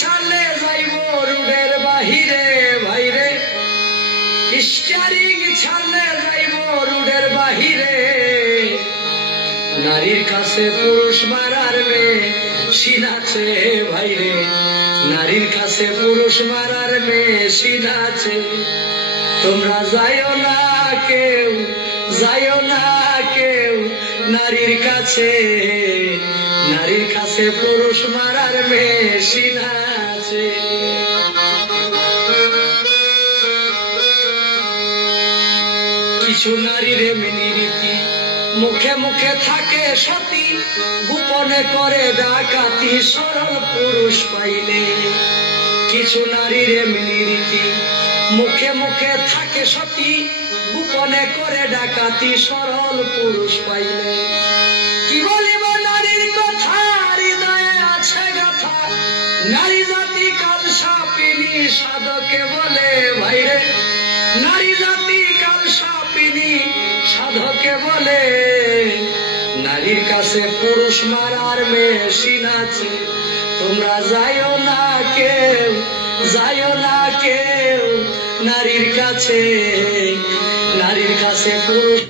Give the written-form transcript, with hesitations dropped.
ছাড়লে যাইব রুডের বাহিরে ভাইরে, স্টিয়ারিং ছাড়লে যাইব রুডের বাহিরে। নারীর কাছে পুরুষ মারার মেশিন আছে ভাইরে, নারীর কাছে পুরুষ মারার মেশিন আছে। তোমরা যাইও না কেউ, যাইও না কেউ নারীর কাছে, নারীর কাছে পুরুষ মারার মেশিন আছে। কিছু নারীর এমনি রীতি, মুখে মুখে থাকে সতী, গোপনে করে ডাকাতি সরল পুরুষ পাইলে। কিছু নারীর এমনি রীতি, মুখে মুখে থাকে সতী, গোপনে করে ডাকাতি সরল পুরুষ পাইলে। কি বলিব নারীর কথা, হৃদয়ে আছে গাথা, নারী জাতি কাল সাপিনী সাধকে বলে ভাইরে, নারী জাতি কাল সাপিনী সাধকে বলে। নারীর কাছে পুরুষ মারার মেশিন আছে। তোমরা যাইও না কেউ, যাইও না কেউ নারীর কাছে, নারীর কাছে পুরুষ